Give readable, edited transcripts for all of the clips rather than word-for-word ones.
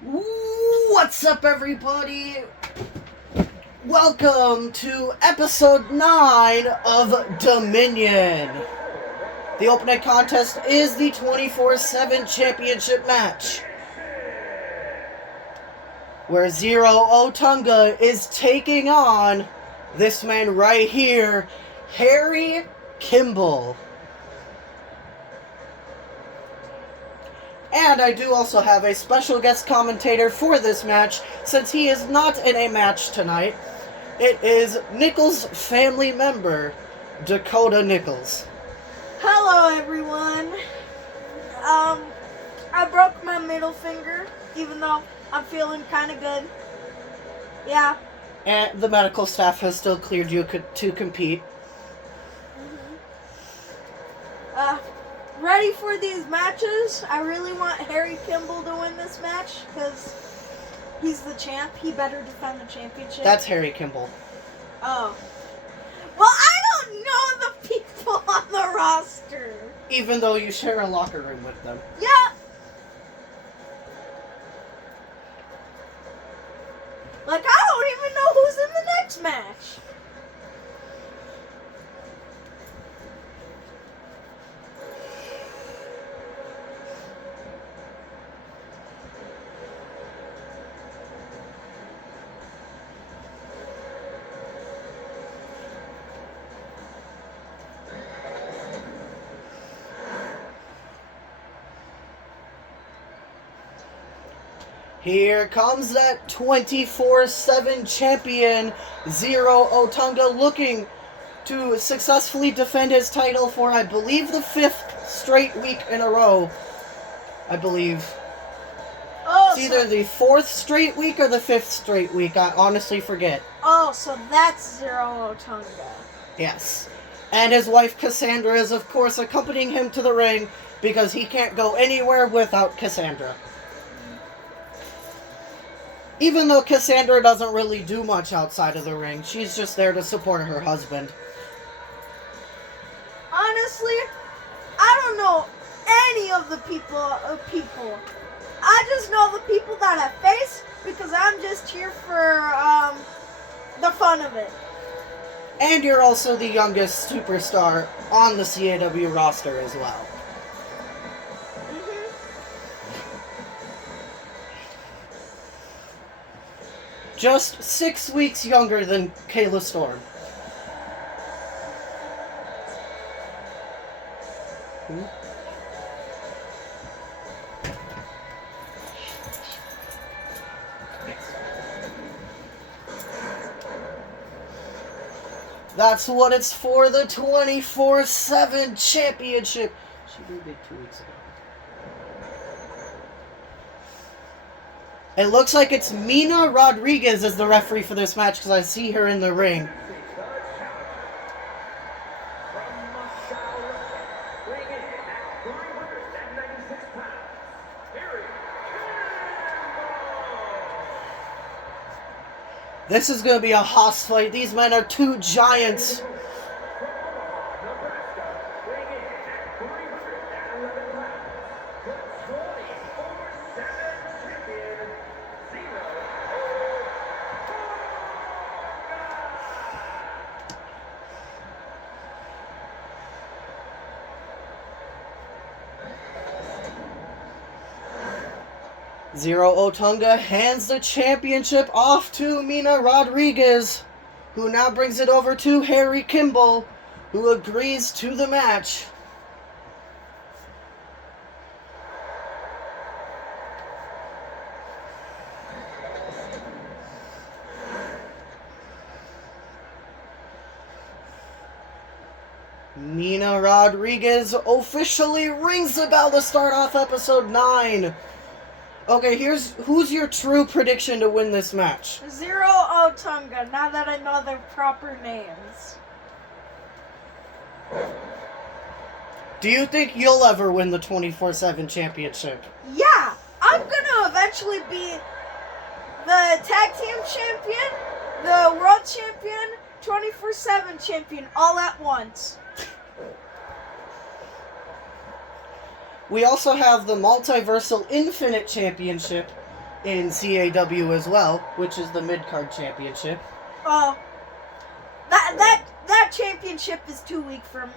What's up, everybody? Welcome to episode 9 of Dominion. The opening contest is the 24/7 championship match, where Zero Otunga is taking on this man right here, Harry Kimball. And I do also have a special guest commentator for this match, since he is not in a match tonight. It is Nichols' family member, Dakota Nichols. Hello, everyone. I broke my middle finger, even though I'm feeling kind of good. Yeah. And the medical staff has still cleared you to compete. Ready for these matches. I really want Harry Kimball to win this match, because he's the champ. He better defend the championship. That's Harry Kimball. Oh. Well, I don't know the people on the roster. Even though you share a locker room with them. Yeah. Like, I don't even know who's in the next match. Here comes that 24/7 champion, Zero Otunga, looking to successfully defend his title for, I believe, the 5th straight week in a row. I believe. Oh, It's either the 4th straight week or the 5th straight week. I honestly forget. Oh, so that's Zero Otunga. Yes. And his wife Cassandra is, of course, accompanying him to the ring because he can't go anywhere without Cassandra. Even though Cassandra doesn't really do much outside of the ring, she's just there to support her husband. Honestly, I don't know any of the people. I just know the people that I face because I'm just here for the fun of it. And you're also the youngest superstar on the CAW roster as well. Just 6 weeks younger than Kayla Storm. That's what it's for, the 24/7 championship. She did 2 weeks ago. It looks like it's Mina Rodriguez as the referee for this match because I see her in the ring. This is going to be a hoss fight. These men are two giants. Zero Otunga hands the championship off to Mina Rodriguez, who now brings it over to Harry Kimball, who agrees to the match. Mina Rodriguez officially rings the bell to start off episode 9. Okay, who's your true prediction to win this match? Zero Otunga, now that I know their proper names. Do you think you'll ever win the 24/7 championship? Yeah, I'm gonna eventually be the tag team champion, the world champion, 24/7 champion, all at once. We also have the Multiversal Infinite Championship, in CAW as well, which is the mid-card championship. Oh, that championship is too weak for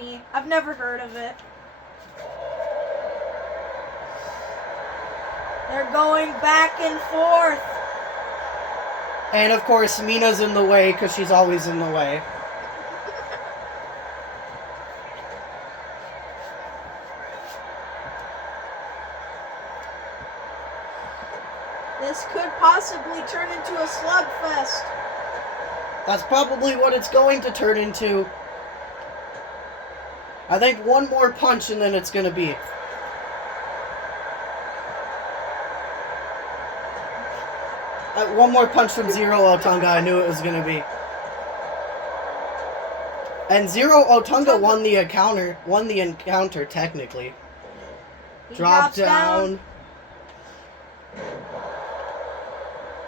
me. I've never heard of it. They're going back and forth. And of course, Mina's in the way because she's always in the way. This could possibly turn into a slugfest. That's probably what it's going to turn into. I think one more punch and then it's going to be. One more punch from Zero Otunga, I knew it was going to be. And Zero Otunga won the encounter technically. Drop down.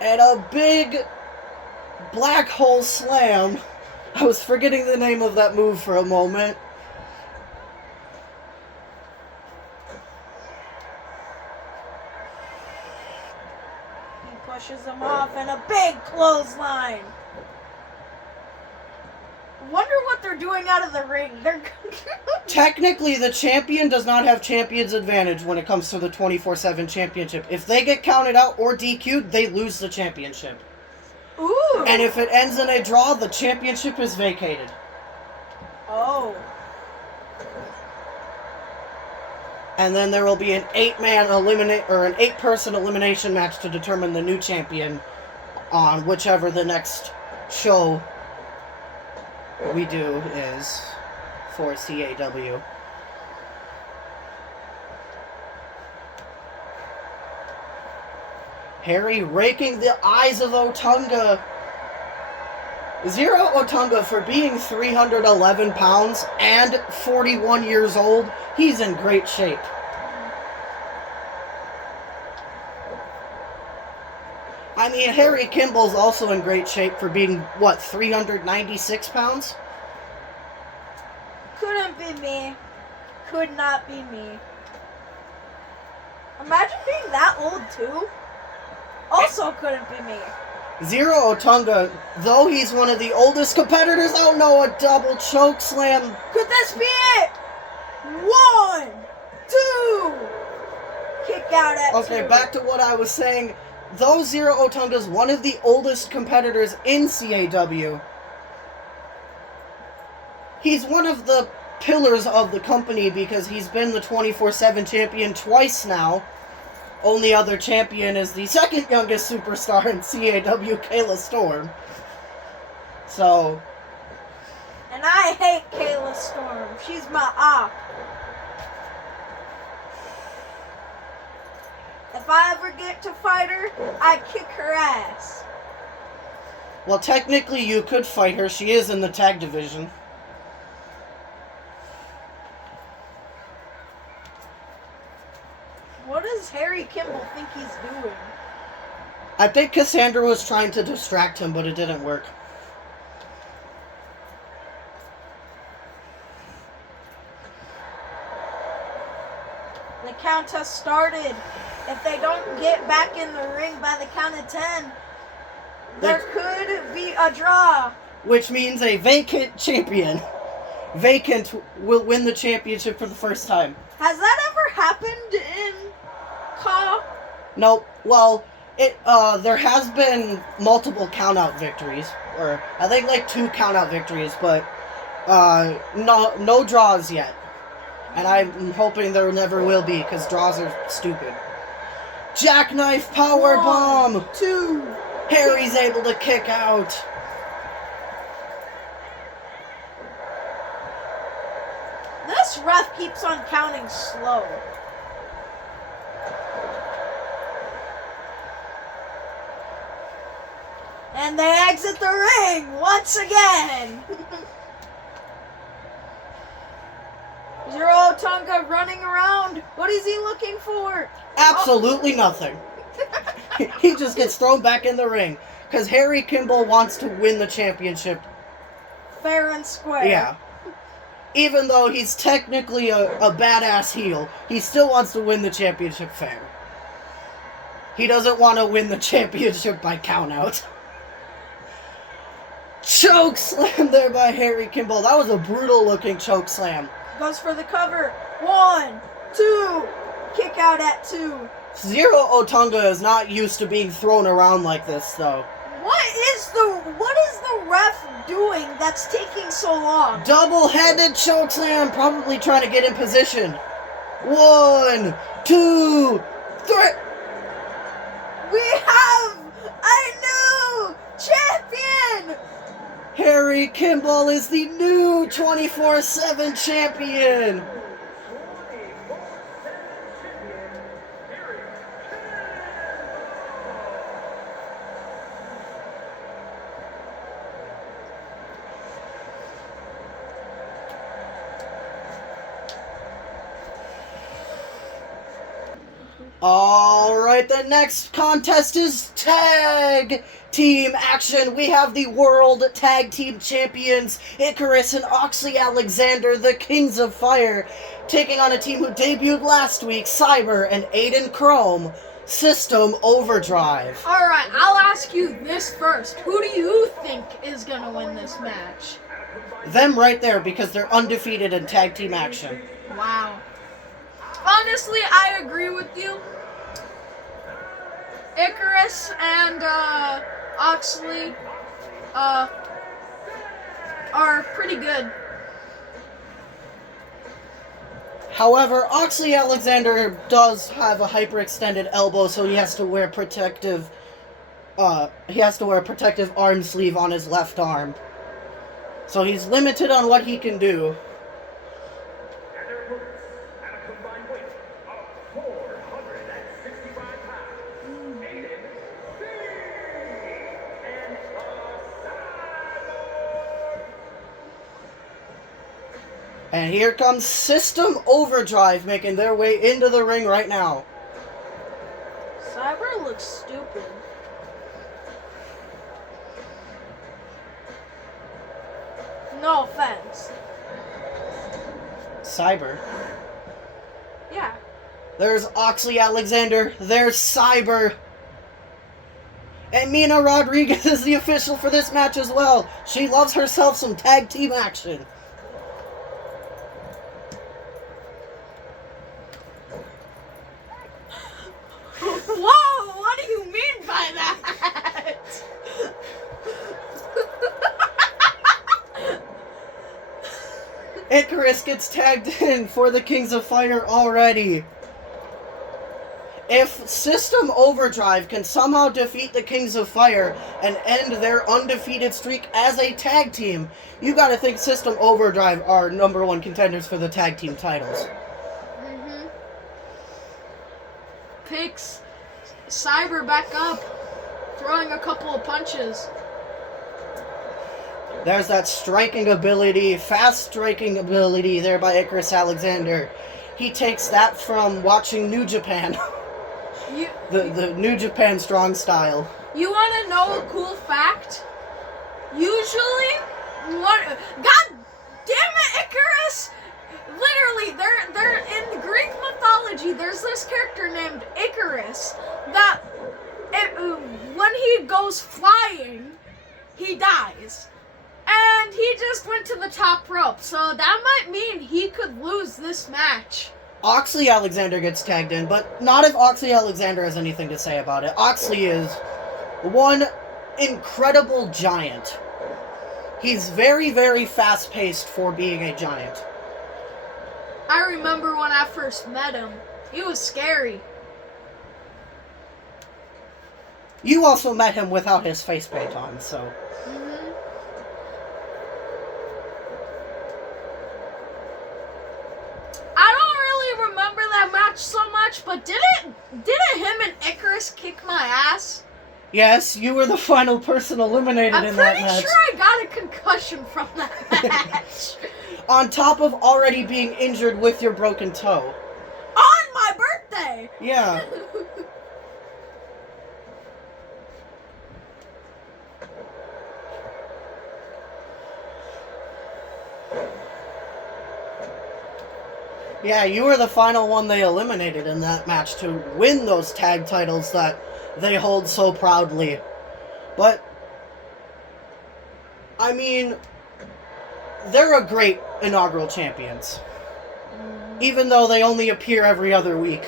And a big black hole slam. I was forgetting the name of that move for a moment. He pushes him off and a big clothesline. Wonder what they're doing out of the ring. They're Technically, the champion does not have champion's advantage when it comes to the 24/7 championship. If they get counted out or DQ'd, they lose the championship. Ooh. And if it ends in a draw, the championship is vacated. Oh. And then there will be an 8-person elimination match to determine the new champion on whichever the next show we do is for CAW. Harry raking the eyes of Otunga. Zero Otunga, for being 311 pounds and 41 years old, he's in great shape. I mean, Harry Kimball's also in great shape for being, 396 pounds? Couldn't be me. Could not be me. Imagine being that old, too. Also couldn't be me. Zero Otunga, though he's one of the oldest competitors, oh no, a double choke slam. Could this be it? 1, 2. Kick out at 2. Okay, back to what I was saying. Though Zero Otunga's one of the oldest competitors in CAW, he's one of the pillars of the company because he's been the 24/7 champion twice now. Only other champion is the second youngest superstar in CAW, Kayla Storm. So. And I hate Kayla Storm. She's my op. If I ever get to fight her, I kick her ass. Well, technically you could fight her. She is in the tag division. What does Harry Kimball think he's doing? I think Cassandra was trying to distract him, but it didn't work. The count has started. If they don't get back in the ring by the count of 10, there could be a draw. Which means a vacant champion. Vacant will win the championship for the first time. Has that ever happened in CAW? Nope. Well, there has been multiple count-out victories. Or, I think 2 count-out victories, but no draws yet. And I'm hoping there never will be, because draws are stupid. Jackknife powerbomb! 1, 2. Harry's able to kick out. This ref keeps on counting slow. And they exit the ring once again. Zero Otunga running around. What is he looking for? Absolutely nothing. He just gets thrown back in the ring. Because Harry Kimball wants to win the championship. Fair and square. Yeah. Even though he's technically a badass heel, he still wants to win the championship fair. He doesn't want to win the championship by countout. Choke slam there by Harry Kimball. That was a brutal looking choke slam. Goes for the cover. 1, 2. Kick out at 2. Zero Otunga is not used to being thrown around like this, though. What is the ref doing that's taking so long? Double-headed choke slam, probably trying to get in position. 1, 2, 3. We have a new champion! Harry Kimball is the new 24/7 champion. Alright, the next contest is tag team action. We have the World Tag Team Champions, Icarus and Oxley Alexander, the Kings of Fire, taking on a team who debuted last week, Cyber and Aiden Chrome, System Overdrive. Alright, I'll ask you this first. Who do you think is gonna win this match? Them right there, because they're undefeated in tag team action. Wow. Honestly, I agree with you. Icarus and Oxley are pretty good. However, Oxley Alexander does have a hyperextended elbow, so he has to wear protective arm sleeve on his left arm. So he's limited on what he can do. And here comes System Overdrive making their way into the ring right now. Cyber looks stupid. No offense. Cyber. Yeah. There's Oxley Alexander. There's Cyber. And Mina Rodriguez is the official for this match as well. She loves herself some tag team action. Whoa, what do you mean by that? Icarus gets tagged in for the Kings of Fire already. If System Overdrive can somehow defeat the Kings of Fire and end their undefeated streak as a tag team, you gotta think System Overdrive are #1 contenders for the tag team titles. Picks Cyber back up, throwing a couple of punches. There's that striking ability, fast striking ability there by Icarus Alexander. He takes that from watching New Japan. The New Japan strong style. You want to know a cool fact? Usually, God damn it, Icarus! Literally, they're in Greek mythology. There's this character named Icarus that when he goes flying, he dies. And he just went to the top rope, so that might mean he could lose this match. Oxley Alexander gets tagged in, but not if Oxley Alexander has anything to say about it. Oxley is one incredible giant. He's very, very fast-paced for being a giant. I remember when I first met him. He was scary. You also met him without his face paint on, so... I don't really remember that match so much, but didn't him and Icarus kick my ass? Yes, you were the final person eliminated in that match. I'm pretty sure I got a concussion from that match. On top of already being injured with your broken toe. On my birthday! Yeah. Yeah, you were the final one they eliminated in that match to win those tag titles that they hold so proudly. But, I mean, they're a great inaugural champions. Even though they only appear every other week.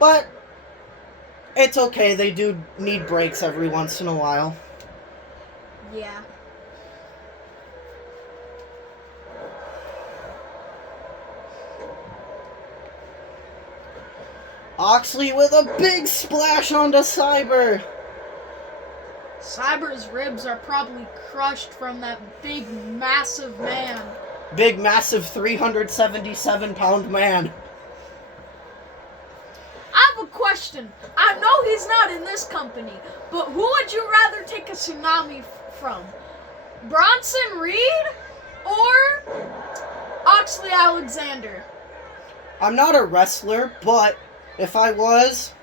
But, it's okay, they do need breaks every once in a while. Yeah. Oxley with a big splash onto Cyber. Cyber's ribs are probably crushed from that big, massive man. Big, massive 377-pound man. I have a question. I know he's not in this company, but who would you rather take a tsunami from? Bronson Reed or Oxley Alexander? I'm not a wrestler, but if I was,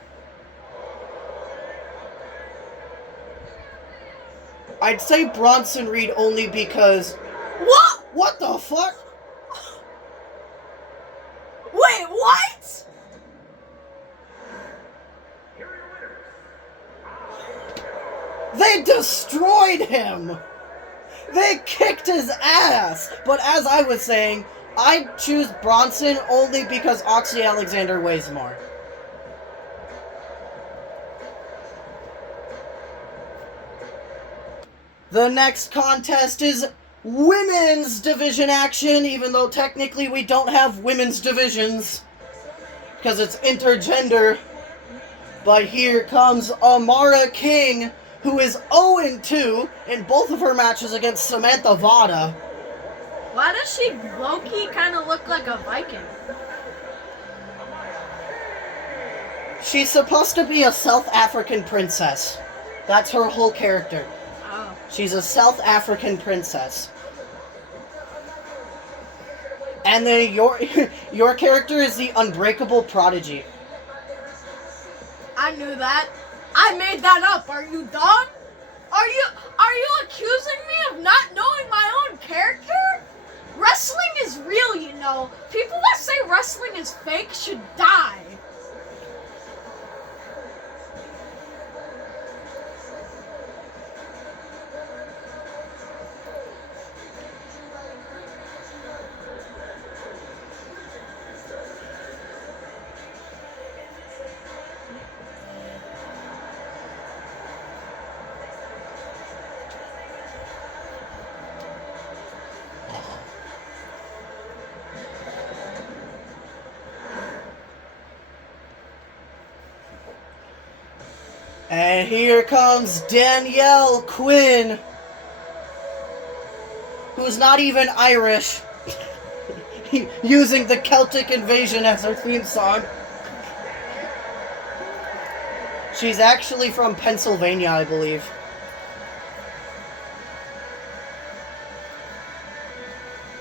I'd say Bronson Reed only because... What? What the fuck? Wait, what? They destroyed him! They kicked his ass! But as I was saying, I'd choose Bronson only because Oxley Alexander weighs more. The next contest is women's division action, even though technically we don't have women's divisions because it's intergender. But here comes Amara King, who is 0-2 in both of her matches against Samantha Vada. Why does she low-key kind of look like a Viking? She's supposed to be a South African princess. That's her whole character. Oh. She's a South African princess. And then your character is the Unbreakable Prodigy. I knew that. I made that up. Are you dumb? Are you accusing me of not knowing my own character? Wrestling is real, you know. People that say wrestling is fake should die. And here comes Danielle Quinn, who's not even Irish, using the Celtic Invasion as her theme song. She's actually from Pennsylvania, I believe.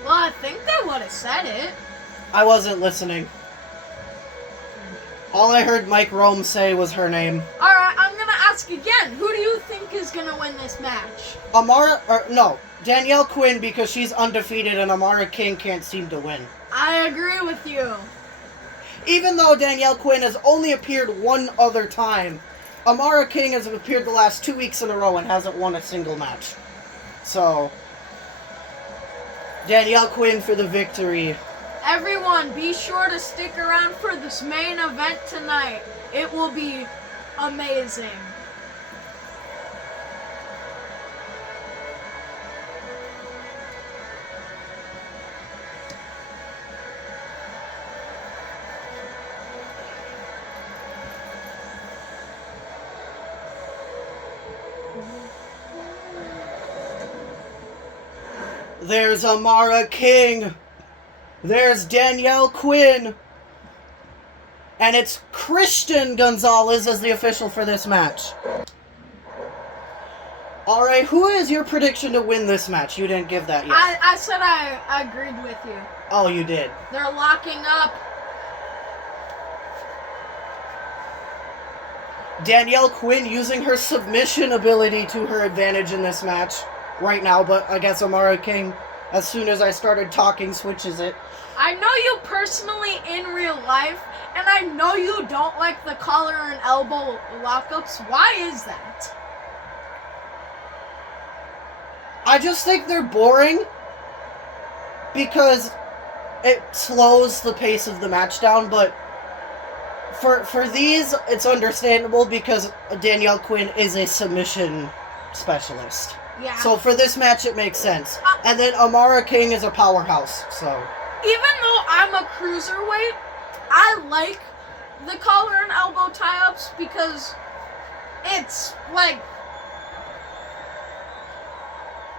Well, I think they would have said it. I wasn't listening. All I heard Mike Rome say was her name. Alright, I'm gonna ask again. Who do you think is gonna win this match? Danielle Quinn, because she's undefeated and Amara King can't seem to win. I agree with you. Even though Danielle Quinn has only appeared one other time, Amara King has appeared the last 2 weeks in a row and hasn't won a single match. So, Danielle Quinn for the victory. Everyone, be sure to stick around for this main event tonight. It will be amazing. There's Amara King. There's Danielle Quinn. And it's Christian Gonzalez as the official for this match. Alright, who is your prediction to win this match? You didn't give that yet. I said I agreed with you. Oh, you did. They're locking up. Danielle Quinn using her submission ability to her advantage in this match right now, but I guess Amara King as soon as I started talking, switches it. I know you personally in real life, and I know you don't like the collar and elbow lockups. Why is that? I just think they're boring because it slows the pace of the match down, but for these, it's understandable because Danielle Quinn is a submission specialist. Yeah. So for this match, it makes sense. And then Amara King is a powerhouse, so... Even though I'm a cruiserweight, I like the collar and elbow tie-ups because it's like...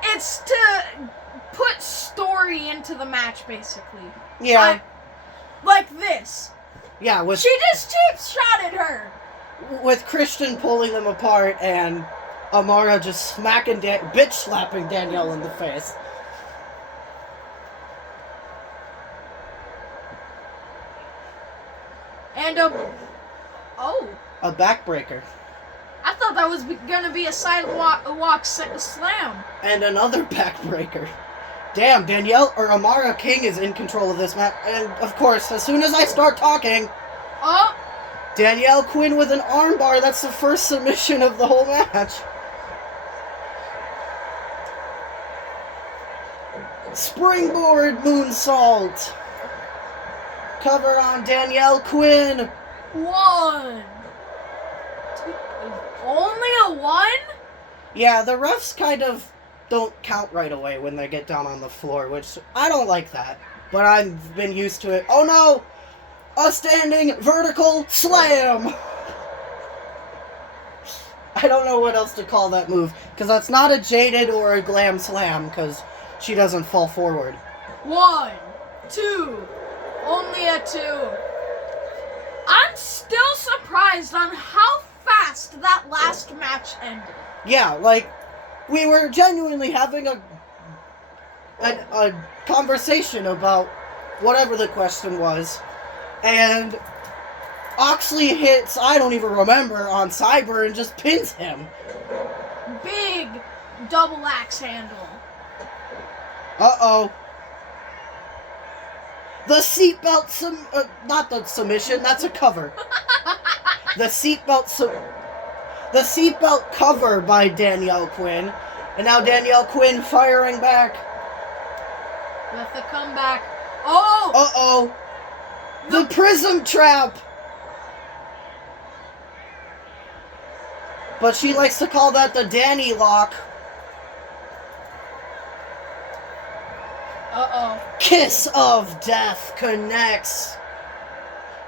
It's to put story into the match, basically. Yeah. Like this. Yeah, with... She just cheap-shotted her. With Christian pulling them apart and Amara just bitch-slapping Danielle in the face. And oh. A backbreaker. I thought that was gonna be a sidewalk slam. And another backbreaker. Damn, Amara King is in control of this match. And, of course, as soon as I start talking... Oh! Danielle Quinn with an armbar. That's the first submission of the whole match. Springboard moonsault. Cover on Danielle Quinn. 1, 2, only a 1? Yeah, the refs kind of don't count right away when they get down on the floor, which I don't like that. But I've been used to it. Oh no! A standing vertical slam! I don't know what else to call that move, because that's not a jaded or a glam slam, because she doesn't fall forward. 1, 2, only a 2. I'm still surprised on how fast that last match ended. Yeah, like, we were genuinely having a conversation about whatever the question was, and Oxley hits, I don't even remember, on Cyber and just pins him. Big double axe handle. Uh-oh. The seatbelt not the submission, that's a cover. The seatbelt cover by Danielle Quinn. And now Danielle Quinn firing back. With the comeback. Oh! Uh-oh. The prism trap. But she likes to call that the Danny lock. Uh-oh. Kiss of Death connects.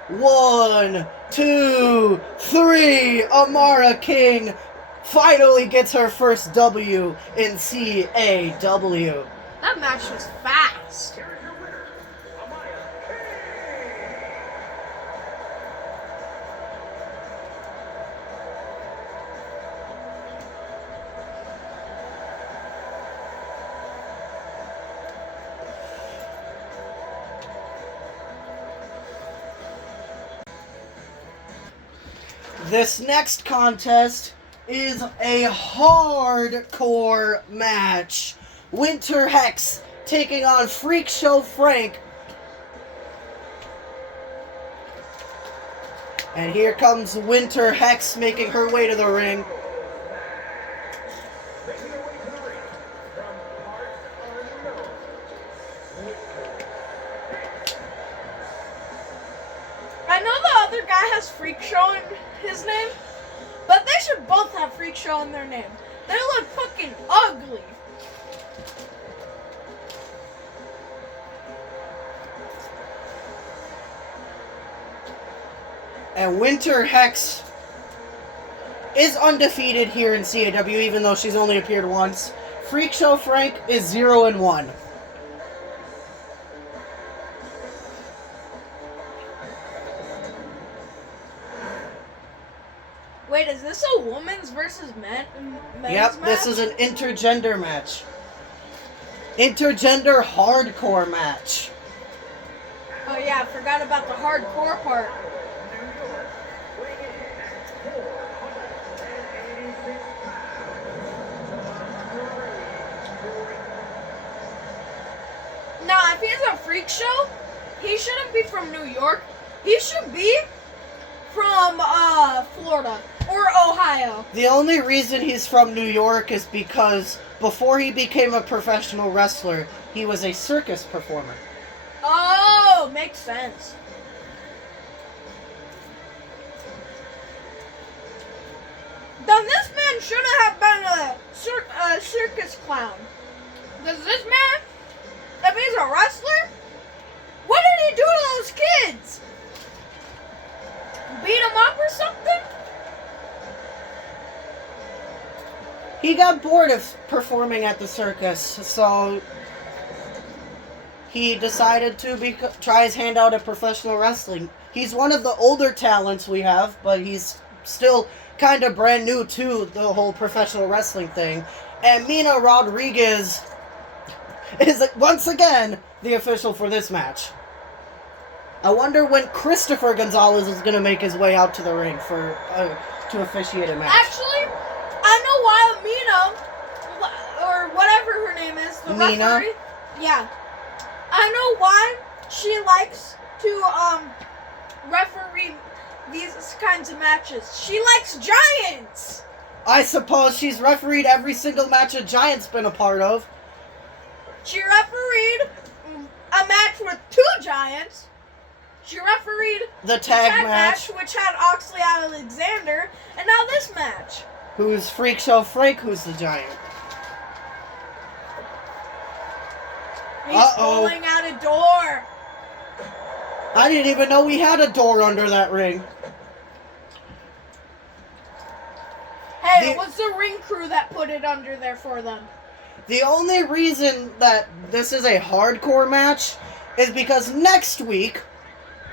1, 2, 3. Amara King finally gets her first W in CAW. That match was fast. This next contest is a hardcore match. Winter Hex taking on Freak Show Frank. And here comes Winter Hex making her way to the ring. I know the other guy has Freak Show in his name, but they should both have Freak Show in their name. They look fucking ugly. And Winter Hex is undefeated here in CAW, even though she's only appeared once. Freak Show Frank is 0-1. Wait, is this a women's versus men's Yep, match? this is an intergender match. Intergender hardcore match. Oh yeah, I forgot about the hardcore part. freak show, he shouldn't be from New York. He should be from Florida or Ohio. The only reason he's from New York is because before he became a professional wrestler, he was a circus performer. Oh, makes sense. Then this man shouldn't have been a circus clown. Because this man, if he's a wrestler, what did he do to those kids? Beat them up or something? He got bored of performing at the circus, so he decided to try his hand out at professional wrestling. He's one of the older talents we have, but he's still kind of brand new to the whole professional wrestling thing. And Mina Rodriguez is once again the official for this match. I wonder when Christopher Gonzalez is going to make his way out to the ring to officiate a match. Actually, I know why Mina, or whatever her name is, the Mina? referee. Yeah. I know why she likes to referee these kinds of matches. She likes giants. I suppose she's refereed every single match a Giant's been a part of. She refereed a match with 2 giants. She refereed The tag match, which had Oxley Alexander, and now this match. Who's Freak Show Frank, who's the Giant. He's pulling out a door. I didn't even know we had a door under that ring. Hey, it was the ring crew that put it under there for them. The only reason that this is a hardcore match is because next week,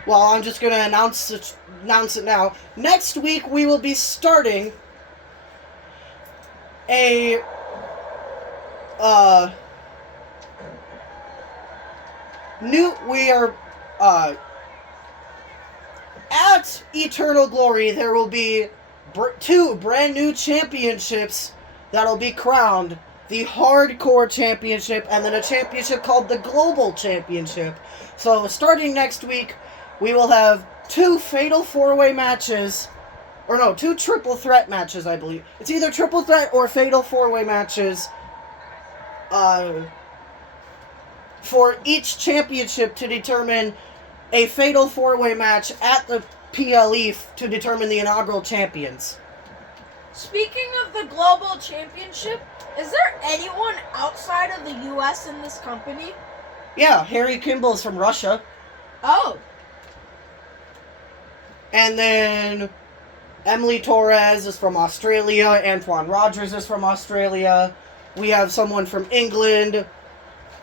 well, I'm just going to announce it now. Next week, we will be starting a we are at Eternal Glory. There will be 2 brand new championships that'll be crowned. The Hardcore Championship and then a championship called the Global Championship. So starting next week, we will have 2 Fatal 4-Way matches. Or no, 2 Triple Threat matches, I believe. It's either Triple Threat or Fatal 4-Way matches. For each championship to determine a Fatal 4-Way match at the PLE to determine the inaugural champions. Speaking of the Global Championship, is there anyone outside of the U.S. in this company? Yeah, Harry Kimball's from Russia. Oh. And then Emily Torres is from Australia. Antoine Rogers is from Australia. We have someone from England.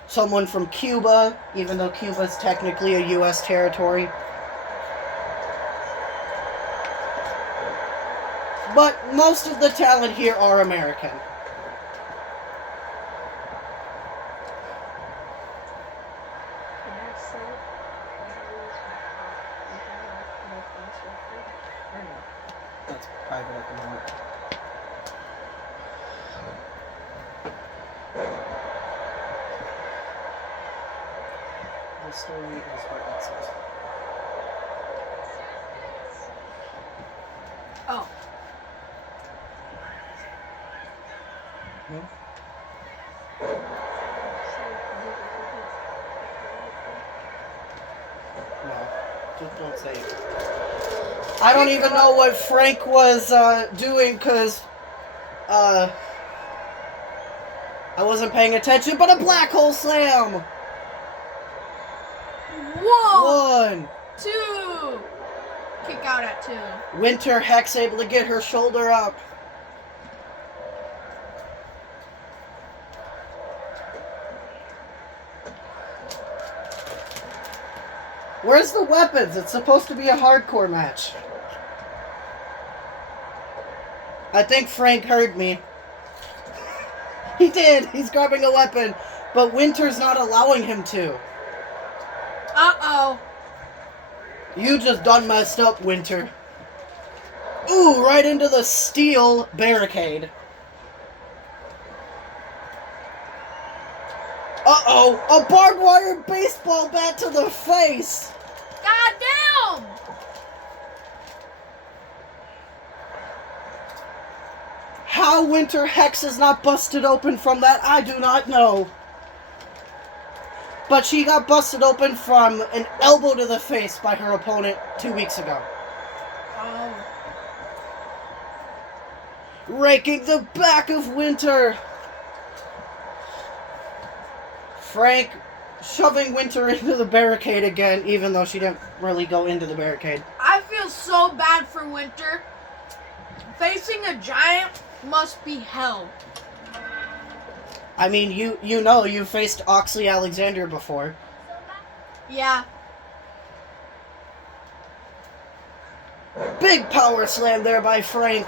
Someone from Cuba, even though Cuba's technically a U.S. territory. But most of the talent here are American. That's private at the moment. The story is what it says. Oh. No, just don't say it. I don't even know what Frank was doing because I wasn't paying attention, but a black hole slam! Whoa! 1. 2. Kick out at 2. Winter Hex able to get her shoulder up. Where's the weapons? It's supposed to be a hardcore match. I think Frank heard me. He did. He's grabbing a weapon, but Winter's not allowing him to. Uh-oh. You just done messed up, Winter. Ooh, right into the steel barricade. Uh-oh, a barbed wire baseball bat to the face. God damn! How Winter Hex is not busted open from that, I do not know. But she got busted open from an elbow to the face by her opponent 2 weeks ago. Oh. Raking the back of Winter. Frank shoving Winter into the barricade again, even though she didn't really go into the barricade. I feel so bad for Winter. Facing a giant must be hell. I mean, you know you faced Oxley Alexander before. Yeah. Big power slam there by Frank.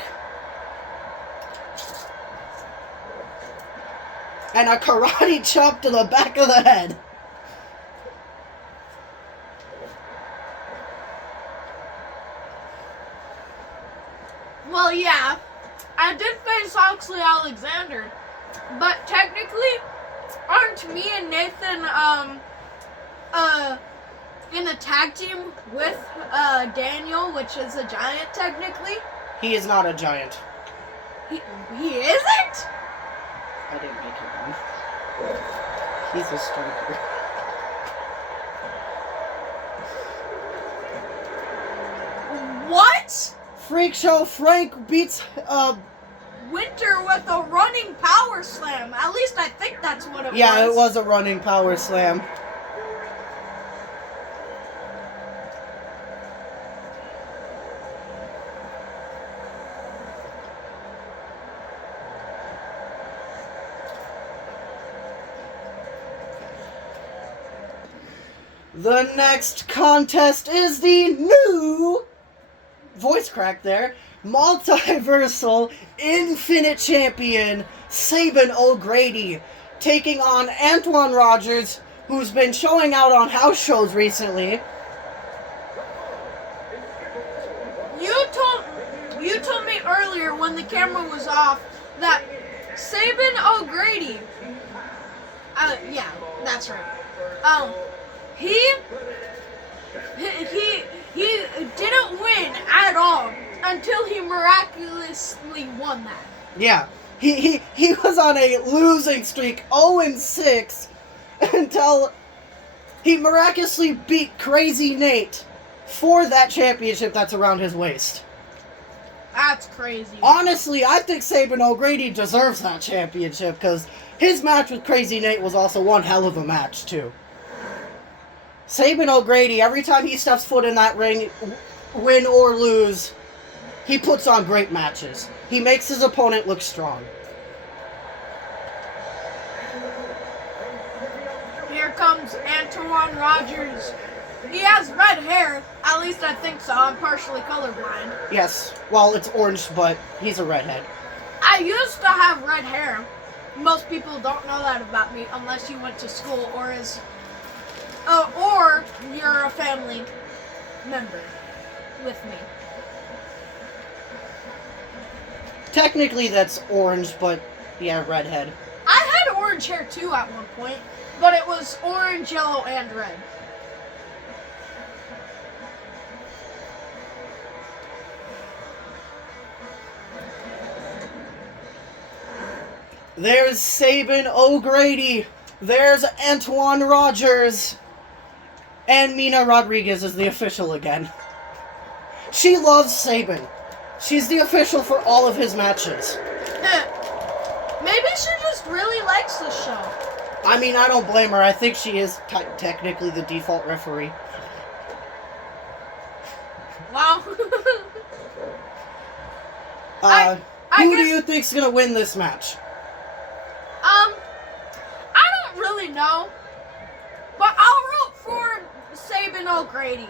And a karate chop to the back of the head. Well, yeah. I did face Oxley Alexander. But technically, aren't me and Nathan in a tag team with Daniel, which is a giant technically? He is not a giant. He isn't? I didn't make him one. He's a striker. What? Freak Show Frank beats Winter with a running power slam. At least I think that's what it was. Yeah, it was a running power slam. The next contest is the new voice crack there. Multiversal Infinite Champion Sabin O'Grady taking on Antoine Rogers, who's been showing out on house shows recently. You told me earlier when the camera was off that Sabin O'Grady. Yeah, that's right. He didn't win at all until he miraculously won that. Yeah, he was on a losing streak, 0-6, until he miraculously beat Crazy Nate for that championship that's around his waist. That's crazy. Honestly, I think Sabin O'Grady deserves that championship because his match with Crazy Nate was also one hell of a match, too. Sabin O'Grady, every time he steps foot in that ring, win or lose, he puts on great matches. He makes his opponent look strong. Here comes Antoine Rogers. He has red hair. At least I think so. I'm partially colorblind. Yes, well, it's orange, but he's a redhead. I used to have red hair. Most people don't know that about me unless you went to school or you're a family member with me. Technically, that's orange, but yeah, redhead. I had orange hair too at one point, but it was orange, yellow, and red. There's Sabin O'Grady. There's Antoine Rogers. And Mina Rodriguez is the official again. She loves Sabin. She's the official for all of his matches. Maybe she just really likes the show. I mean, I don't blame her. I think she is technically the default referee. Wow. Who do you think's gonna win this match? I don't really know, but I'll root for Sabin O'Grady.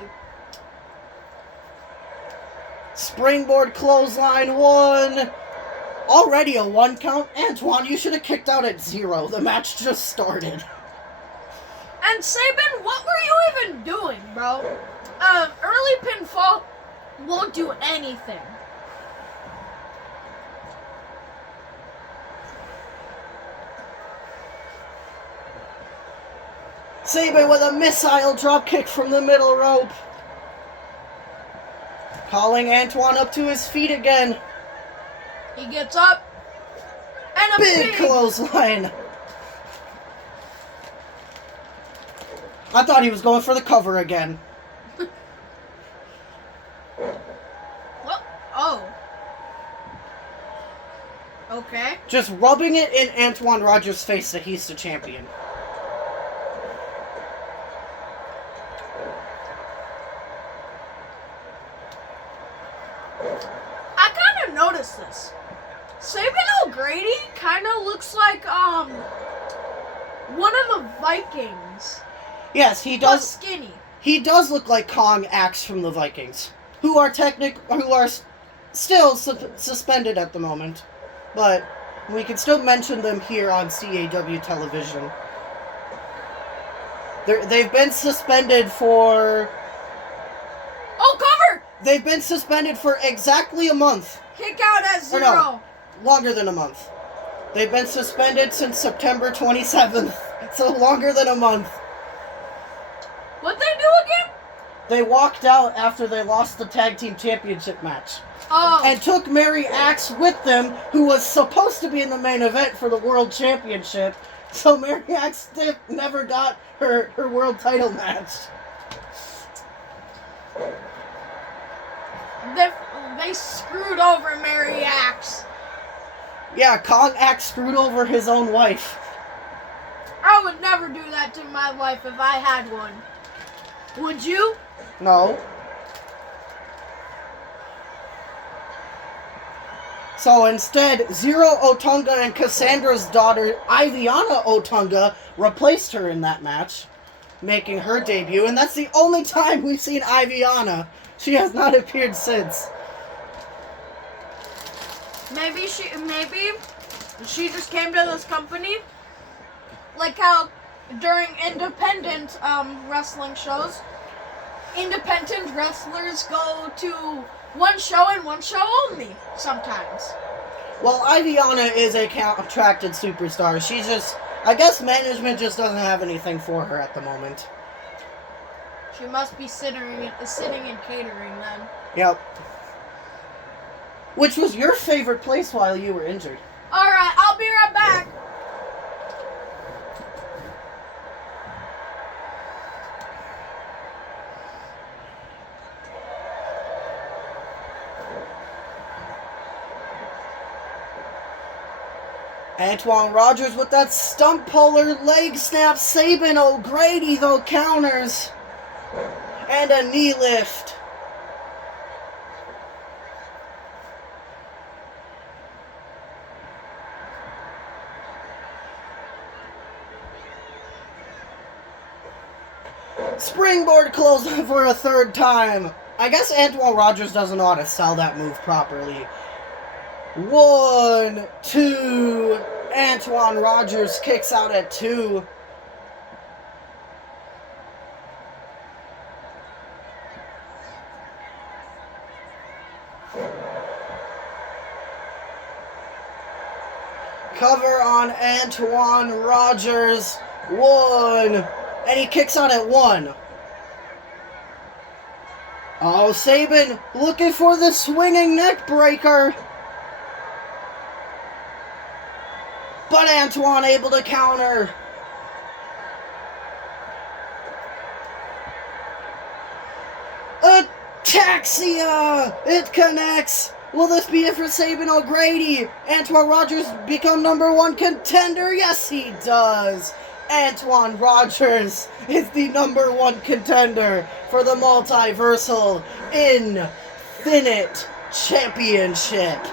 Springboard clothesline 1. Already a 1 count? Antoine, you should have kicked out at 0. The match just started. And Sabin, what were you even doing, bro? Early pinfall won't do anything. Sabin with a missile dropkick from the middle rope. Calling Antoine up to his feet again. He gets up. And a Big clothesline. I thought he was going for the cover again. Well, oh. Okay. Just rubbing it in Antoine Rogers' face that he's the champion. I kind of noticed this. Sabin O'Grady kind of looks like one of the Vikings. Yes, he But does. skinny. He does look like Kong Axe from the Vikings, who are still suspended at the moment, but we can still mention them here on CAW television. They've been suspended for. Oh, cover! They've been suspended for exactly a month. Kick out at 0. Or no, longer than a month. They've been suspended since September 27th, so longer than a month. What'd they do again? They walked out after they lost the tag team championship match. Oh. And took Mary Axe with them, who was supposed to be in the main event for the world championship. So Mary Axe never got her world title match. They screwed over Mary Axe. Yeah, Kong Axe screwed over his own wife. I would never do that to my wife if I had one. Would you? No. So instead, Zero Otunga and Cassandra's daughter, Iviana Otunga, replaced her in that match, making her debut, and that's the only time we've seen Iviana. She has not appeared since. Maybe she just came to this company, like how during independent wrestling shows, independent wrestlers go to one show and one show only sometimes. Well, Iviana is a contracted superstar. She just, I guess management just doesn't have anything for her at the moment. She must be sitting and catering then. Yep. Which was your favorite place while you were injured? Alright, I'll be right back. Antoine Rogers with that stump puller, leg snap. Sabin O'Grady, though, counters. And a knee lift. Springboard close for a third time. I guess Antoine Rogers doesn't know how to sell that move properly. 1, 2. Antoine Rogers kicks out at 2. Cover on Antoine Rogers. 1. And he kicks out at 1. Oh, Sabin looking for the swinging neck breaker. But Antoine able to counter. Ataxia! It connects. Will this be it for Sabin O'Grady? Antoine Rogers become #1 contender? Yes, he does. Antoine Rogers is the #1 contender for the Multiversal Infinite Championship.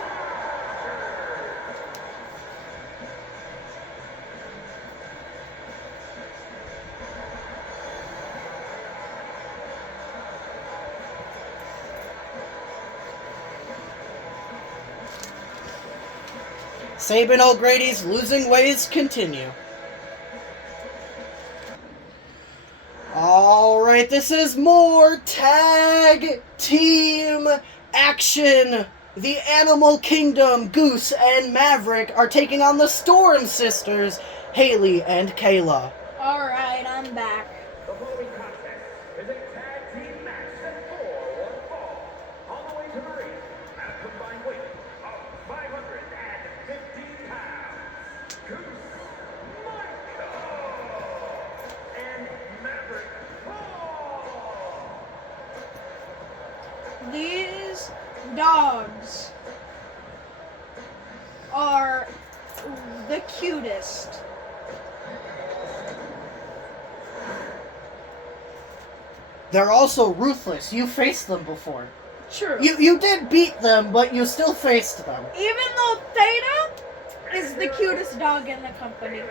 Sabin O'Grady's losing ways continue. Alright, this is more tag team action. The Animal Kingdom, Goose and Maverick, are taking on the Storm Sisters, Haley and Kayla. Alright, I'm I'm back. The following contest is a tag team match set for one fall. On the way to the ring, at a combined weight of 515 pounds, Goose, Michael, and Maverick Paul. These dogs are the cutest. They're also ruthless. You faced them before. True. You did beat them, but you still faced them. Even though Theta is the cutest dog in the company.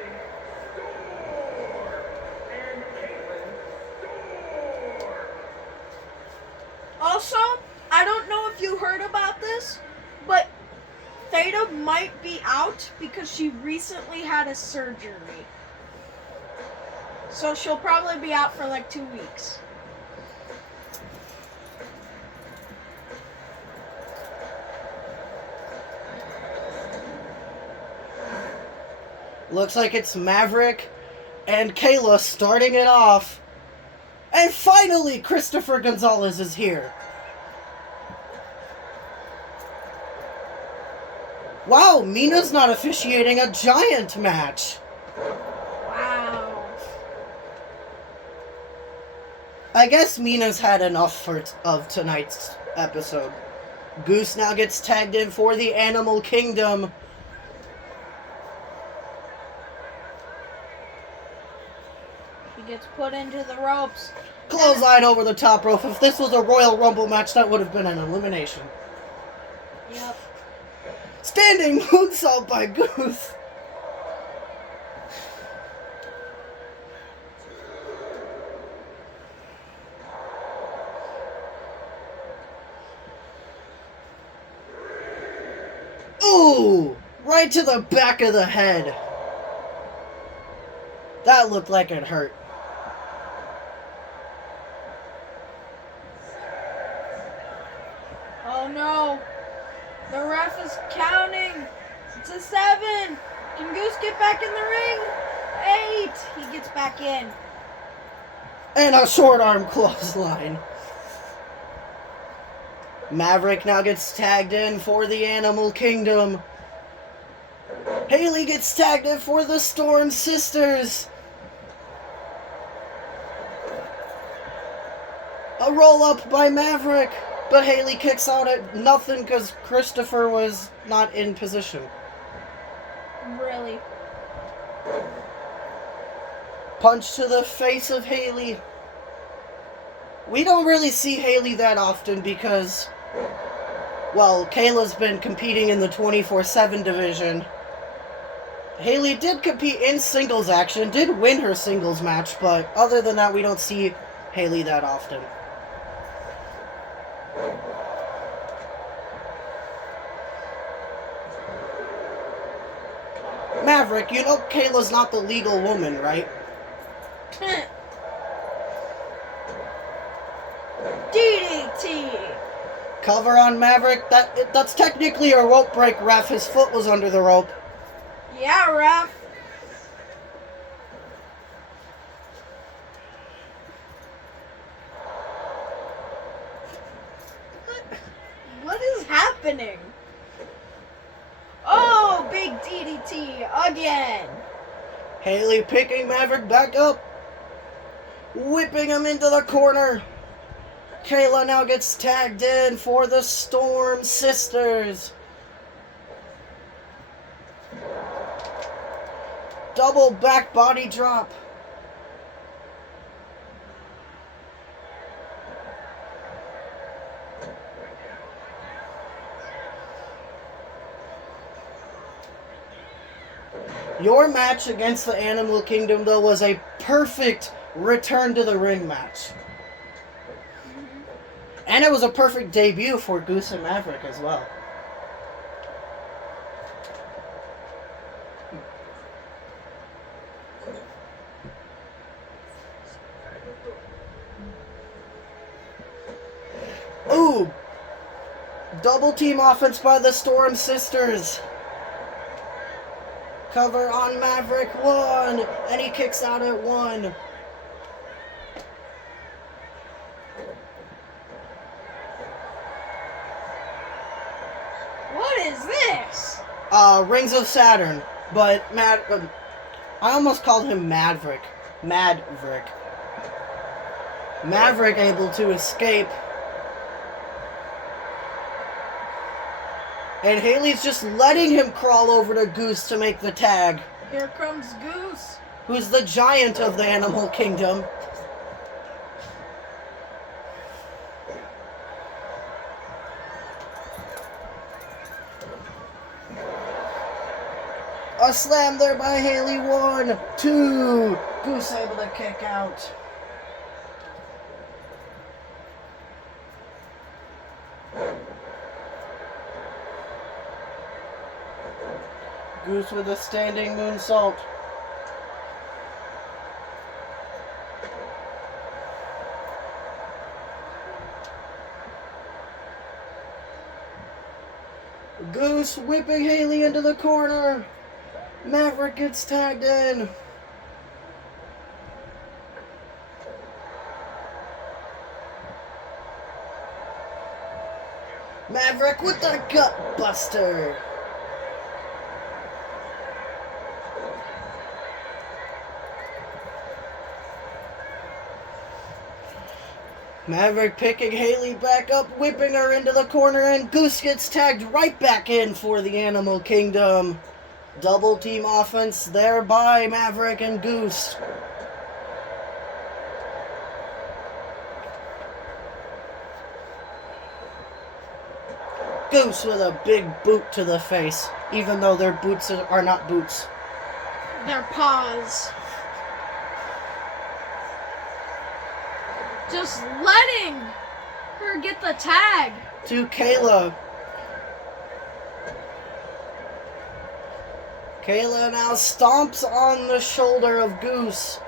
Also, I don't know if you heard about this, but Theta might be out because she recently had a surgery. So she'll probably be out for like 2 weeks. Looks like it's Maverick and Kayla starting it off. And finally, Christopher Gonzalez is here. Wow, Mina's not officiating a giant match. Wow. I guess Mina's had enough of tonight's episode. Goose now gets tagged in for the Animal Kingdom. He gets put into the ropes. Clothesline over the top rope. If this was a Royal Rumble match, that would have been an elimination. Yep. Standing moonsault by Goose. Ooh! Right to the back of the head. That looked like it hurt. Oh no. The ref is counting. It's a 7. Can Goose get back in the ring? 8. He gets back in. And a short arm clothesline. Maverick now gets tagged in for the Animal Kingdom. Haley gets tagged in for the Storm Sisters. A roll up by Maverick, but Haley kicks out at nothing because Christopher was not in position. Really? Punch to the face of Haley. We don't really see Haley that often because, well, Kayla's been competing in the 24/7 division. Haley did compete in singles action, did win her singles match, but other than that, we don't see Haley that often. Maverick, you know Kayla's not the legal woman, right? DDT. Cover on Maverick. That's technically a rope break, ref. His foot was under the rope. Yeah, ref. What is happening? Oh, big DDT again. Haley picking Maverick back up. Whipping him into the corner. Kayla now gets tagged in for the Storm Sisters. Double back body drop. Your match against the Animal Kingdom, though, was a perfect return to the ring match. And it was a perfect debut for Goose and Maverick as well. Ooh! Double team offense by the Storm Sisters. Cover on Maverick, 1, and he kicks out at 1. is this? Rings of Saturn. But I almost called him Maverick. Maverick able to escape. And Haley's just letting him crawl over to Goose to make the tag. Here comes Goose. Who's the giant of the animal kingdom. A slam there by Haley. 1, 2. Goose able to kick out. Goose with a standing moonsault. Goose whipping Haley into the corner. Maverick gets tagged in. Maverick with the gut buster. Maverick picking Haley back up, whipping her into the corner, and Goose gets tagged right back in for the Animal Kingdom. Double team offense there by Maverick and Goose. Goose with a big boot to the face, even though their boots are not boots. Their paws. Just letting her get the tag. To Kayla. Kayla now stomps on the shoulder of Goose.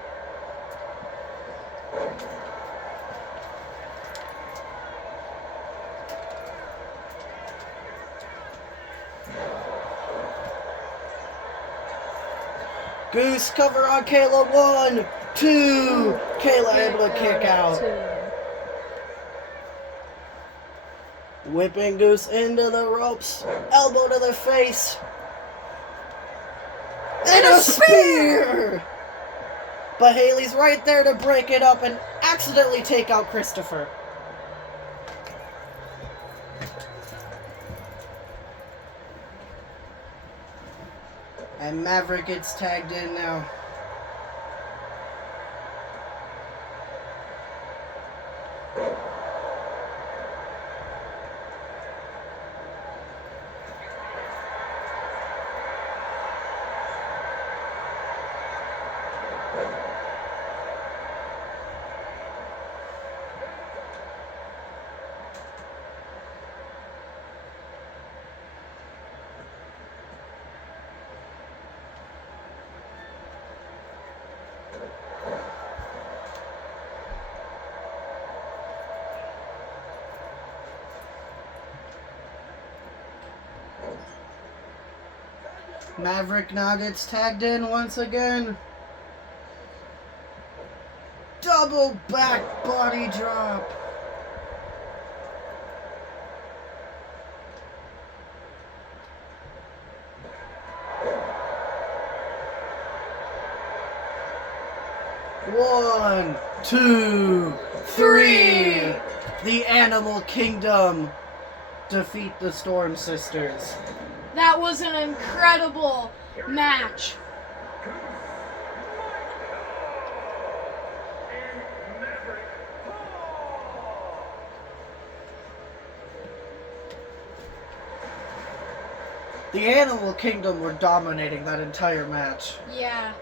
Goose cover on Kayla. 1, 2. Kayla able to kick out. Whipping Goose into the ropes. Elbow to the face. And a spear! But Haley's right there to break it up and accidentally take out Christopher. And Maverick gets tagged in now. Maverick now gets tagged in once again. Double back body drop. One, 2, 3. The Animal Kingdom defeat the Storm Sisters. That was an incredible match. The Animal Kingdom were dominating that entire match. Yeah.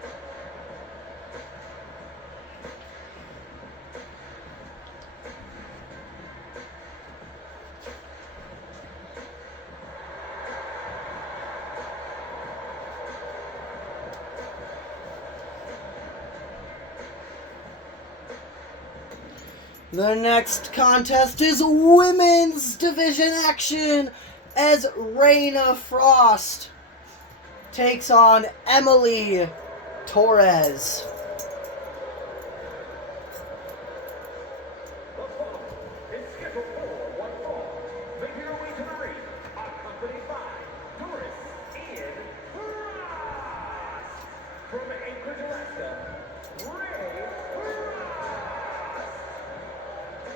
The next contest is women's division action as Reina Frost takes on Emily Torres. The following is scheduled for one fall. Make your way to the ring, accompanied by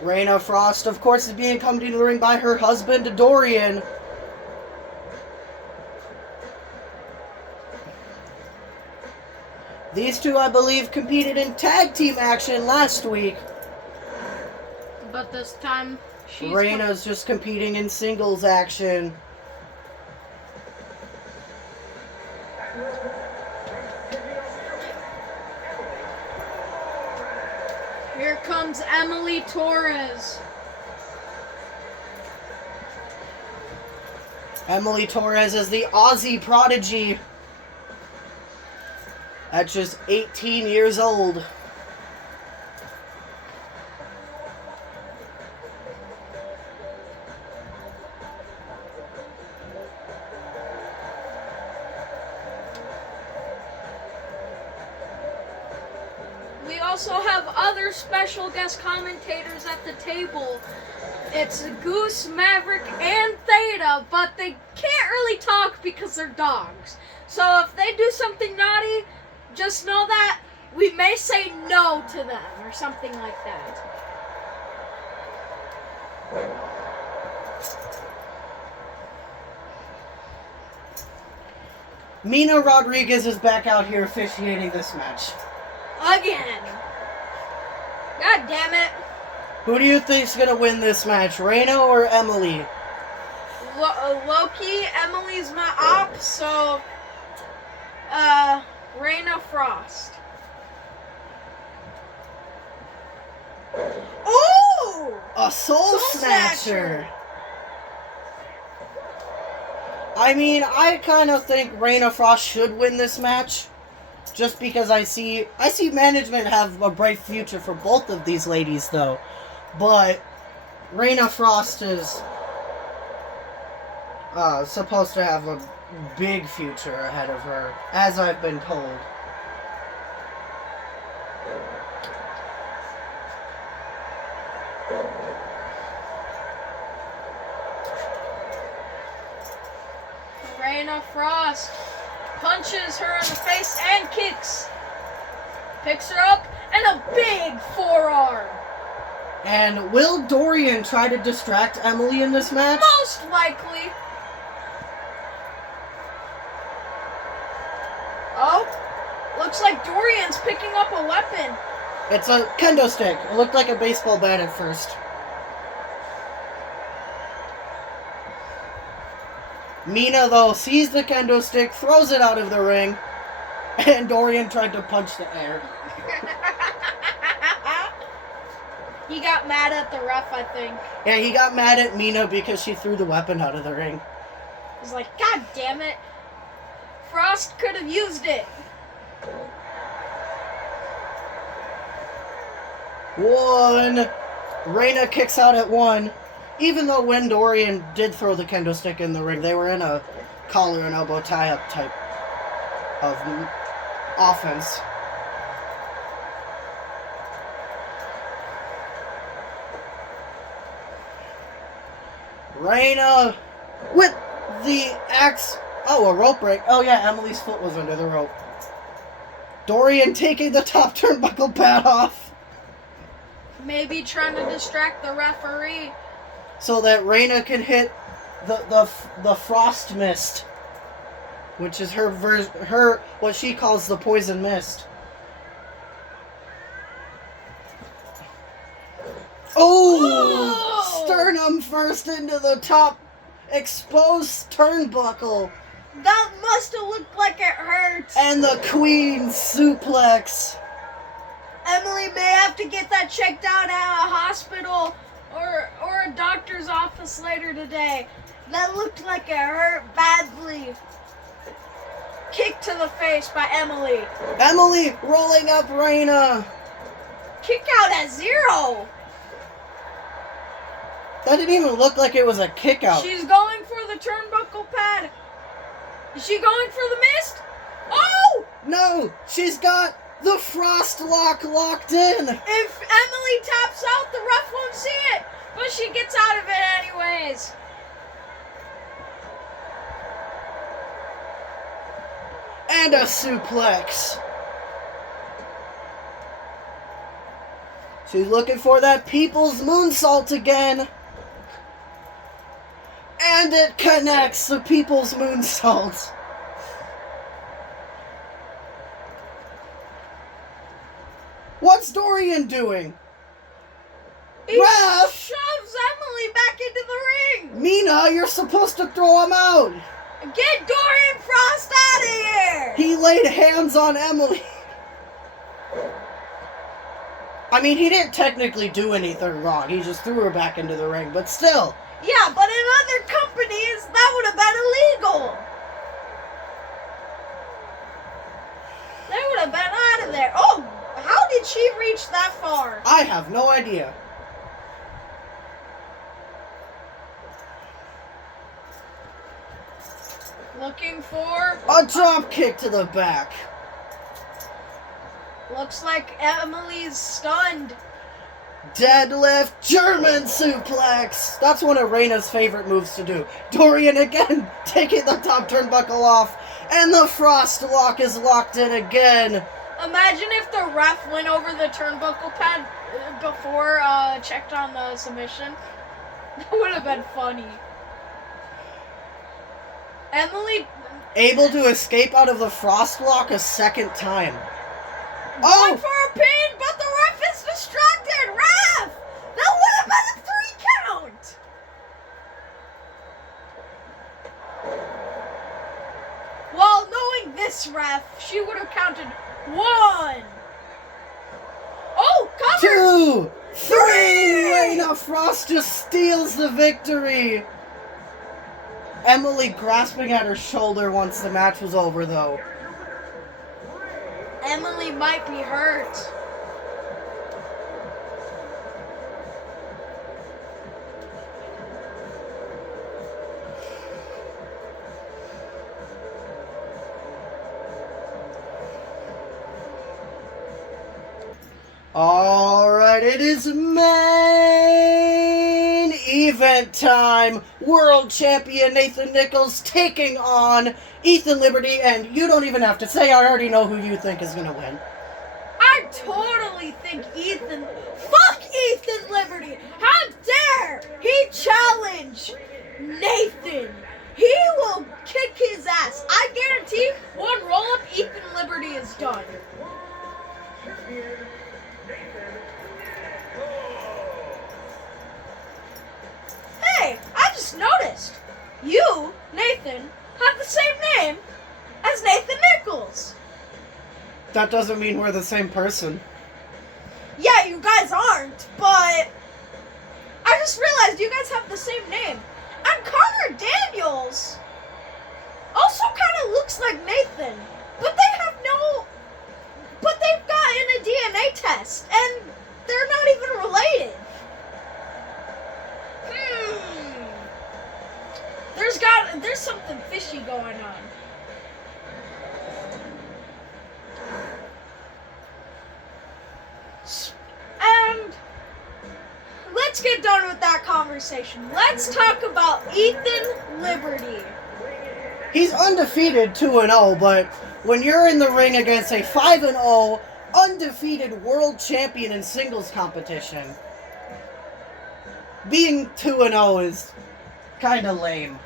Raina Frost, of course, is being accompanied to the ring by her husband, Dorian. These two, I believe, competed in tag team action last week. But this time, Raina's just competing in singles action. Here comes Emily Torres. Emily Torres is the Aussie prodigy at just 18 years old. We also have other special guest commentators at the table. It's Goose, Maverick, and Theta, but they can't really talk because they're dogs. So if they do something naughty, just know that we may say no to them or something like that. Mina Rodriguez is back out here officiating this match. Again. God damn it. Who do you think's gonna win this match, Raina or Emily? Loki, Emily's my op, so Raina Frost. Oh! A Soul Snatcher! I mean, I kind of think Raina Frost should win this match. Just because I see management have a bright future for both of these ladies, though. But Raina Frost is supposed to have a big future ahead of her, as I've been told. Raina Frost punches her in the face and kicks. Picks her up and a big forearm. And will Dorian try to distract Emily in this match? Most likely. Oh, looks like Dorian's picking up a weapon. It's a kendo stick. It looked like a baseball bat at first. Mina, though, sees the kendo stick, throws it out of the ring, and Dorian tried to punch the air. He got mad at the ref, I think. Yeah, he got mad at Mina because she threw the weapon out of the ring. He's like, God damn it. Frost could have used it. One. Raina kicks out at one. Even though when Dorian did throw the kendo stick in the ring, they were in a collar and elbow tie-up type of offense. Raina with the axe. Oh, a rope break. Oh yeah, Emily's foot was under the rope. Dorian taking the top turnbuckle pad off. Maybe trying to distract the referee. So that Raina can hit the frost mist, which is her what she calls the poison mist. Oh! Sternum first into the top exposed turnbuckle. That must have looked like it hurt. And the Queen suplex. Emily may have to get that checked out at a hospital or a doctor's office later today. That looked like it hurt badly. Kick to the face by Emily. Emily rolling up Raina. Kick out at 0. That didn't even look like it was a kick out. She's going for the turnbuckle pad. Is she going for the mist? Oh! No, she's got the frost lock locked in. If Emily taps out, the ref won't see it. But she gets out of it anyways. And a suplex. She's looking for that people's moonsault again. And it connects the people's moonsault. What's Dorian doing? He Ref! shoves Emily back into the ring. Mina, you're supposed to throw him out. Get Dorian Frost out of here. He laid hands on Emily. I mean, he didn't technically do anything wrong. He just threw her back into the ring, but still. Yeah, but in other companies, that would have been illegal. They would have been out of there. Oh, how did she reach that far? I have no idea. Looking for... A drop kick to the back. Looks like Emily's stunned. Deadlift German suplex. That's one of Reina's favorite moves to do. Dorian again taking the top turnbuckle off. And the Frost lock is locked in again. Imagine if the ref went over the turnbuckle pad before checked on the submission. That would have been funny. Emily... Able to escape out of the Frost lock a second time. Going for a pin, but the ref is distracted. Ref! That would have been a 3 count. Well, knowing this ref, she would have counted 1. Oh, cover! 2, 3. Reina Frost just steals the victory. Emily grasping at her shoulder once the match was over, though. Emily might be hurt. Alright, it is main event time. World Champion Nathan Nichols taking on Ethan Liberty, and you don't even have to say, I already know who you think is going to win. I totally think Ethan... Fuck Ethan Liberty! How dare he challenge Nathan? He will kick his ass. I guarantee one roll-up, Ethan Liberty is done. Hey, I just noticed. You, Nathan, have the same name as Nathan Nichols. That doesn't mean we're the same person. Yeah, you guys aren't, but I just realized you guys have the same name. And Connor Daniels also kind of looks like Nathan, but they've gotten a DNA test, and they're not even related. There's something fishy going on. And let's get done with that conversation. Let's talk about Ethan Liberty. He's undefeated 2-0, but when you're in the ring against a 5-0 undefeated world champion in singles competition, being 2-0 is kind of lame.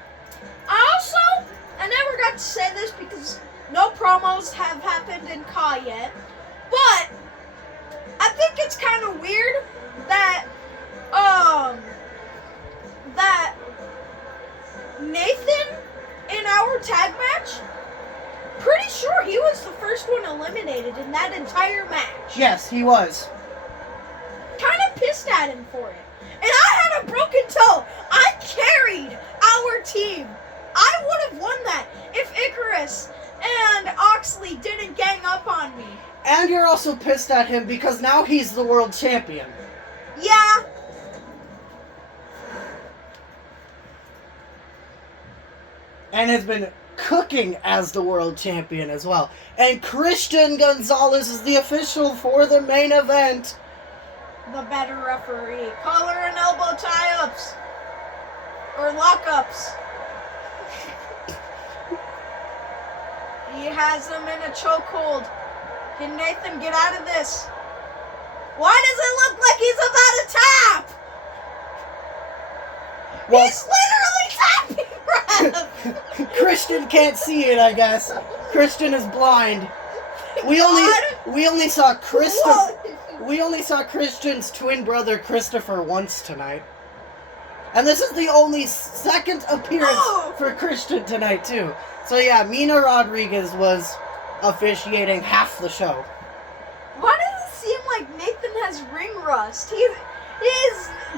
I never got to say this because no promos have happened in CAW yet, but I think it's kind of weird that that Nathan in our tag match, pretty sure he was the first one eliminated in that entire match. Yes, he was. Kind of pissed at him for it. And I had a broken toe. I carried our team. I would have won that if Icarus and Oxley didn't gang up on me. And you're also pissed at him because now he's the world champion. Yeah. And has been cooking as the world champion as well. And Christian Gonzalez is the official for the main event. The better referee. Collar and elbow tie-ups. Or lockups. He has him in a chokehold. Can Nathan get out of this? Why does it look like he's about to tap? Well, He's literally tapping, Rev. Christian can't see it, I guess. Christian is blind. We only saw Christian's twin brother Christopher once tonight. And this is the only second appearance for Christian tonight, too. So yeah, Mina Rodriguez was officiating half the show. Why does it seem like Nathan has ring rust? He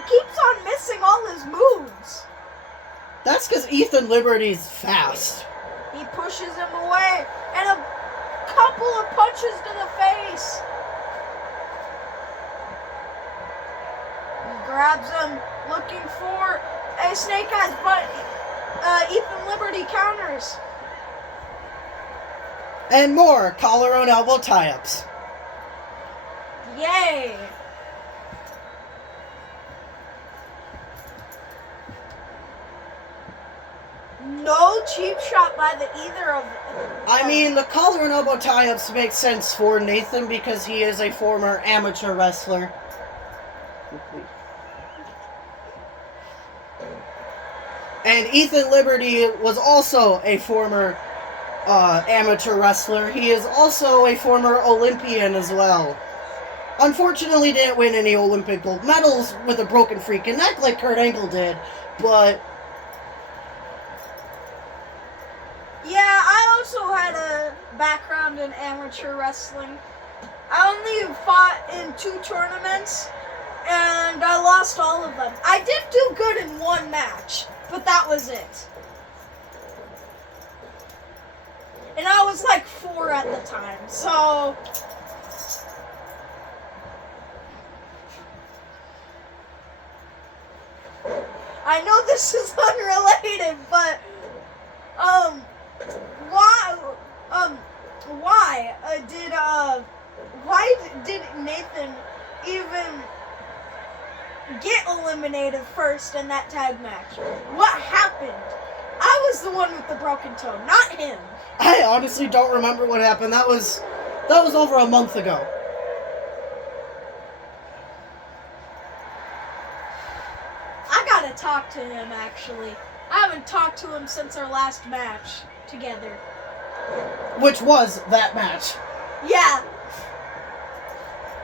keeps on missing all his moves. That's because Ethan Liberty's fast. He pushes him away, and a couple of punches to the face. He grabs him, looking for a snake eyes, but Ethan Liberty counters. And more collar and elbow tie-ups. Yay! No cheap shot by either of them. I mean, the collar and elbow tie-ups make sense for Nathan because he is a former amateur wrestler. And Ethan Liberty was also a former amateur wrestler. He is also a former Olympian as well. Unfortunately, didn't win any Olympic gold medals with a broken freaking neck like Kurt Angle did, but... Yeah, I also had a background in amateur wrestling. I only fought in 2 tournaments, and I lost all of them. I did do good in 1 match, but that was it. And I was like 4 at the time, so... I know this is unrelated, but, why did Nathan even get eliminated first in that tag match? What happened? I was the one with the broken toe, not him. I honestly don't remember what happened. That was over a month ago. I gotta talk to him, actually. I haven't talked to him since our last match together. Which was that match. Yeah.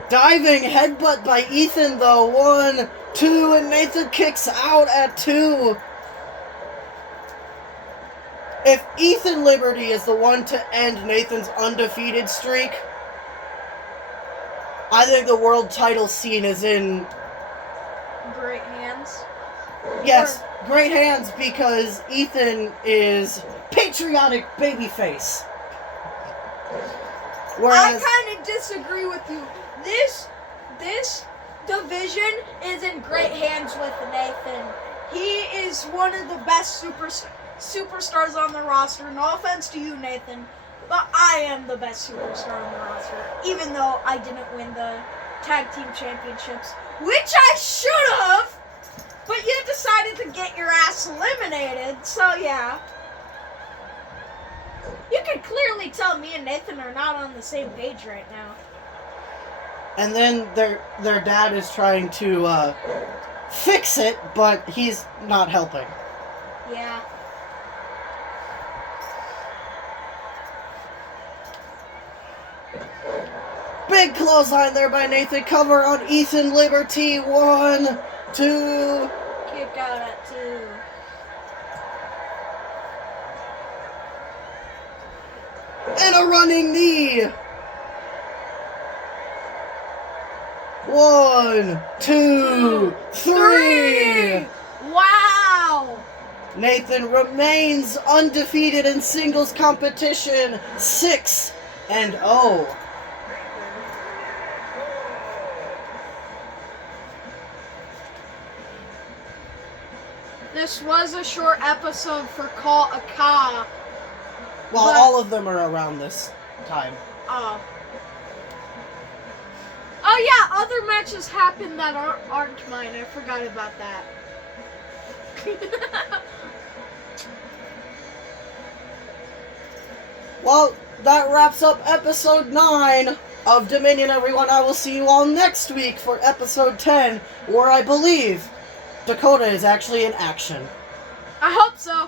Diving headbutt by Ethan, though. 1, 2, and Nathan kicks out at 2. If Ethan Liberty is the one to end Nathan's undefeated streak, I think the world title scene is in... Great hands. Yes, great hands, because Ethan is patriotic babyface. Whereas... I kind of disagree with you. This division is in great hands with Nathan. He is one of the best superstars on the roster. No offense to you, Nathan, but I am the best superstar on the roster, even though I didn't win the tag team championships, which I should have, but you decided to get your ass eliminated, so yeah. You can clearly tell me and Nathan are not on the same page right now. And then their dad is trying to fix it, but he's not helping. Yeah. Big clothesline there by Nathan. Cover on Ethan Liberty. 1, 2. Kick out at 2. And a running knee. 1, 2, 3. Wow. Nathan remains undefeated in singles competition. 6-0. This was a short episode for CAW. Well, But- all of them are around this time. Oh yeah, other matches happened that aren't mine. I forgot about that. Well, that wraps up episode 9 of Dominion, everyone. I will see you all next week for episode 10, where I believe Dakota is actually in action. I hope so.